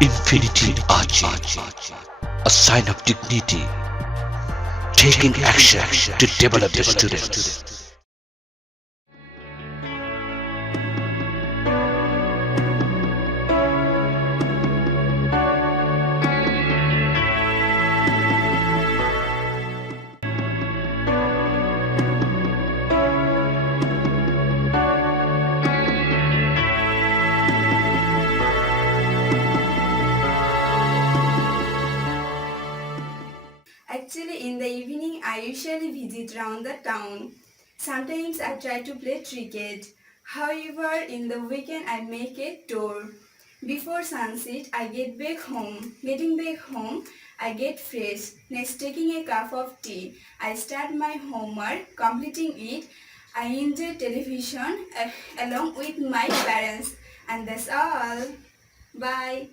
Infinity Ahzee, a sign of dignity, taking action to develop the students. Actually, in the evening, I usually visit around the town. Sometimes I try to play cricket. However, in the weekend, I make a tour. Before sunset, I get back home. Getting back home, I get fresh. Next, taking a cup of tea, I start my homework. Completing it, I enjoy television along with my parents. And that's all. Bye.